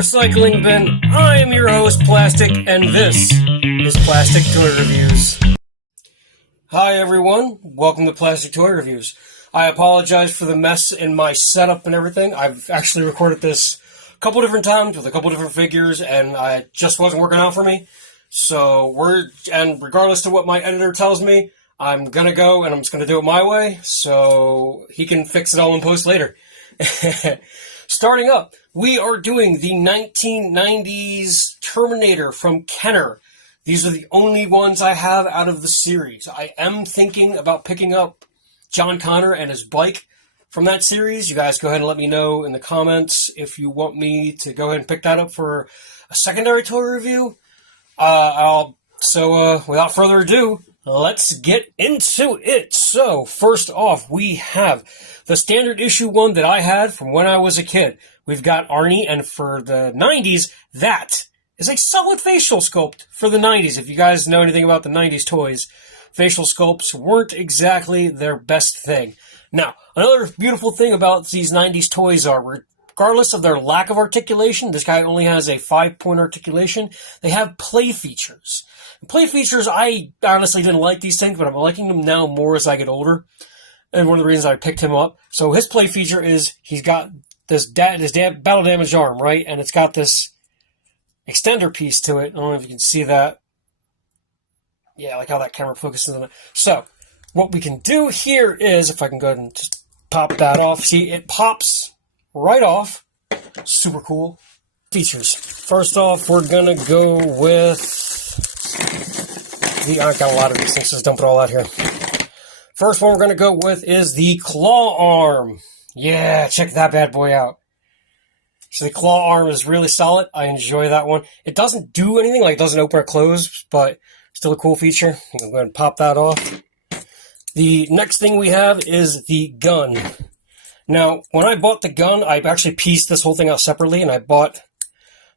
recycling bin. I am your host, Plastic, and this is Plastic Toy Reviews. Hi everyone, welcome to Plastic Toy Reviews. I apologize for the mess in my setup and everything. I've actually recorded this a couple different times with a couple different figures, and it just wasn't working out for me. So regardless of what my editor tells me, I'm gonna go and I'm just gonna do it my way, so he can fix it all in post later. Starting up, we are doing the 1990s Terminator from Kenner. These are the only ones I have out of the series. I am thinking about picking up John Connor and his bike from that series. You guys go ahead and let me know in the comments if you want me to go ahead and pick that up for a secondary toy review. Without further ado, let's get into it. So, first off, we have the standard issue one that I had from when I was a kid. We've got Arnie, and for the 90s, that is a solid facial sculpt for the 90s. If you guys know anything about the 90s toys, facial sculpts weren't exactly their best thing. Now, another beautiful thing about these 90s toys are, regardless of their lack of articulation, this guy only has a 5-point articulation, they have play features. Play features, I honestly didn't like these things, but I'm liking them now more as I get older. And one of the reasons I picked him up. So his play feature is he's got this battle damaged arm, right? And it's got this extender piece to it. I don't know if you can see that. Yeah, I like how that camera focuses on it. So what we can do here is, if I can go ahead and just pop that off. See, it pops right off. Super cool. Features. First off, we're going to go with I got a lot of these things, so just dump it all out here. First one we're going to go with is the claw arm. Yeah, check that bad boy out. So the claw arm is really solid. I enjoy that one. It doesn't do anything, like it doesn't open or close, but still a cool feature. I'm going to go ahead and pop that off. The next thing we have is the gun. Now, when I bought the gun, I actually pieced this whole thing out separately, and I bought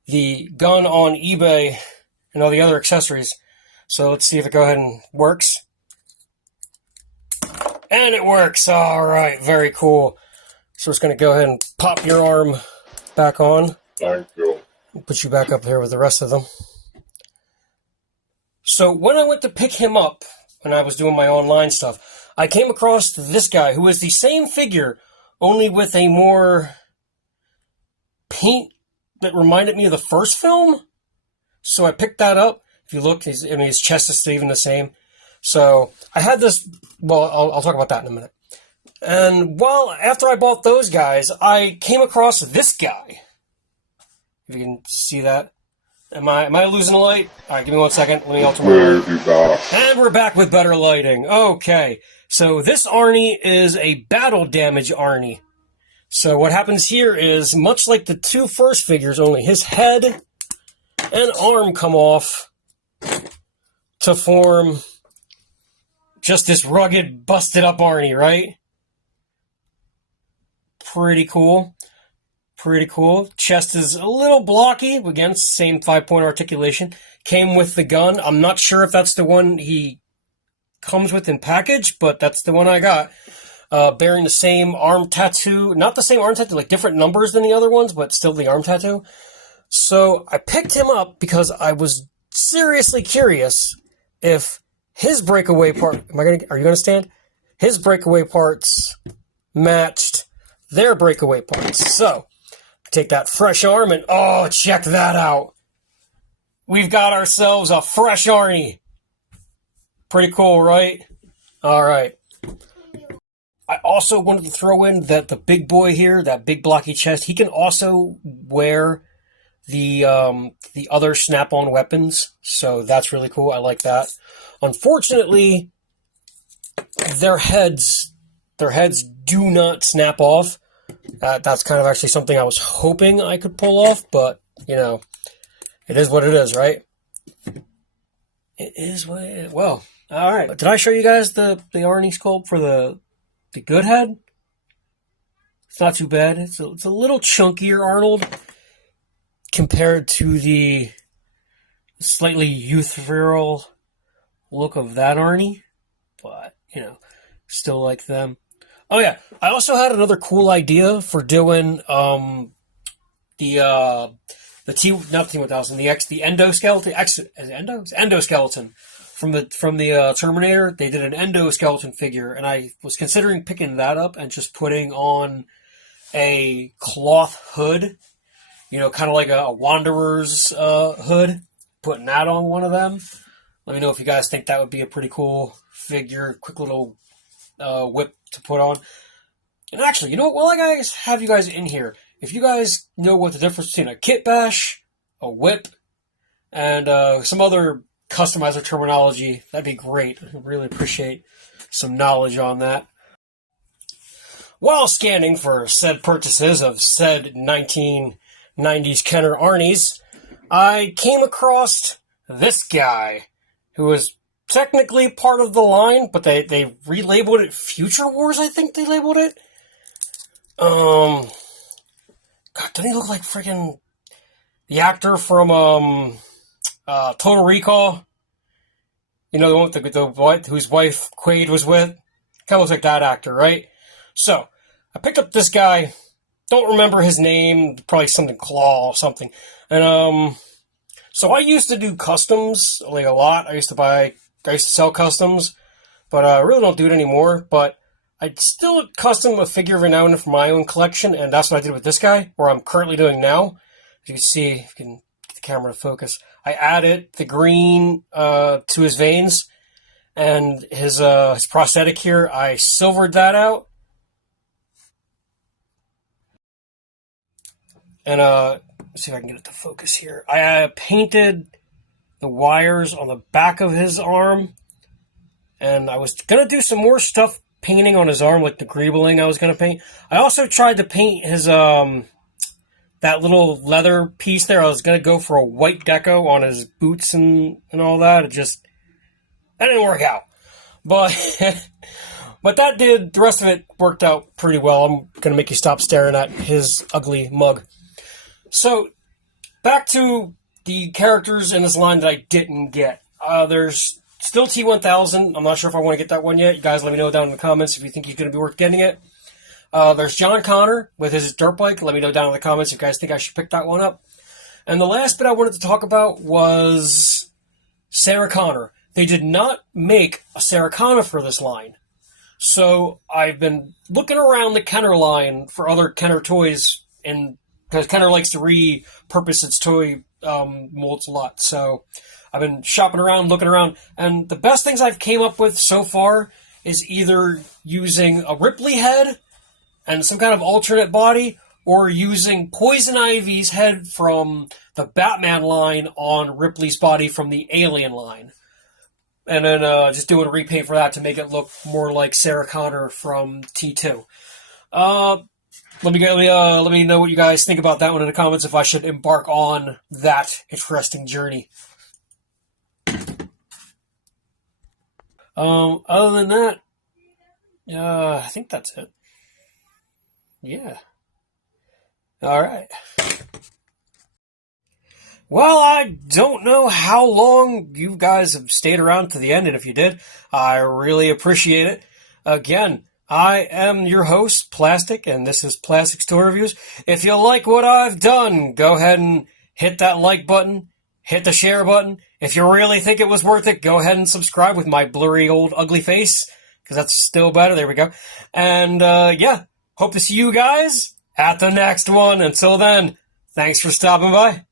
the gun on eBay and all the other accessories. So let's see if it go ahead and works. And it works. All right, very cool. So it's going to go ahead and pop your arm back on. Thank you. Put you back up here with the rest of them. So when I went to pick him up, when I was doing my online stuff, I came across this guy who is the same figure, only with a more paint that reminded me of the first film. So I picked that up. If you look, his chest is still even the same. So I had this, well, I'll talk about that in a minute. And after I bought those guys, I came across this guy. If you can see that. Am I losing the light? All right, give me 1 second. Let me alter my light. And we're back with better lighting. Okay. So this Arnie is a battle damage Arnie. So what happens here is, much like the two first figures, only his head and arm come off to form just this rugged, busted up Arnie, right? Pretty cool. Pretty cool. Chest is a little blocky. Again, same 5-point articulation. Came with the gun. I'm not sure if that's the one he comes with in package, but that's the one I got. Bearing the same arm tattoo. Not the same arm tattoo, like different numbers than the other ones, but still the arm tattoo. So I picked him up because I was seriously curious if his breakaway part... Are you going to stand? His breakaway parts matched their breakaway parts. So, take that fresh arm and, oh, check that out. We've got ourselves a fresh Arnie. Pretty cool, right? All right. I also wanted to throw in that the big boy here, that big blocky chest, he can also wear the other snap-on weapons. So that's really cool. I like that. Unfortunately, their heads do not snap off. That's kind of actually something I was hoping I could pull off, but, you know, it is what it is, right? It is what it is. Well, all right. Did I show you guys the Arnie sculpt for the good head? It's not too bad. It's a little chunkier Arnold compared to the slightly youthful look of that Arnie, but, you know, still like them. Oh, yeah. I also had another cool idea for doing the the not the T-1000, the endoskeleton, endoskeleton from the Terminator. They did an endoskeleton figure, and I was considering picking that up and just putting on a cloth hood, kind of like a Wanderer's hood, putting that on one of them. Let me know if you guys think that would be a pretty cool figure, quick little whip to put on. And actually, you know what? While I guys have you guys in here, if you guys know what the difference between a kit bash, a whip, and some other customizer terminology, that'd be great. I really appreciate some knowledge on that. While scanning for said purchases of said 1990s Kenner Arnie's, I came across this guy, who was technically part of the line, but they relabeled it Future Wars, I think they labeled it. God, doesn't he look like freaking the actor from Total Recall? The one with the whose wife Quaid was with? Kind of looks like that actor, right? So, I picked up this guy. Don't remember his name. Probably something Claw or something. And, so I used to do customs, like a lot. I used to sell customs, but I really don't do it anymore. But I still custom a figure every now and then for my own collection, and that's what I did with this guy, or I'm currently doing now. As you can see, if you can get the camera to focus, I added the green to his veins, and his prosthetic here, I silvered that out. And let's see if I can get it to focus here. I painted the wires on the back of his arm, and I was going to do some more stuff painting on his arm, like the greebling I was going to paint. I also tried to paint his, that little leather piece there. I was going to go for a white deco on his boots and all that. That didn't work out. But, but that did, the rest of it worked out pretty well. I'm going to make you stop staring at his ugly mug. So, back to the characters in this line that I didn't get. There's still T-1000. I'm not sure if I want to get that one yet. You guys let me know down in the comments if you think he's going to be worth getting it. There's John Connor with his dirt bike. Let me know down in the comments if you guys think I should pick that one up. And the last bit I wanted to talk about was Sarah Connor. They did not make a Sarah Connor for this line. So I've been looking around the Kenner line for other Kenner toys, and because Kenner likes to repurpose its toy molds a lot. So I've been shopping around, looking around, and the best things I've came up with so far is either using a Ripley head and some kind of alternate body, or using Poison Ivy's head from the Batman line on Ripley's body from the Alien line. And then just doing a repaint for that to make it look more like Sarah Connor from T2. Let me know what you guys think about that one in the comments, if I should embark on that interesting journey. Other than that, I think that's it. Yeah. All right. Well, I don't know how long you guys have stayed around to the end, and if you did, I really appreciate it. Again, I am your host, Plastic, and this is Plastic Store Reviews. If you like what I've done, go ahead and hit that like button, hit the share button. If you really think it was worth it, go ahead and subscribe with my blurry old ugly face, because that's still better. There we go. And, yeah, hope to see you guys at the next one. Until then, thanks for stopping by.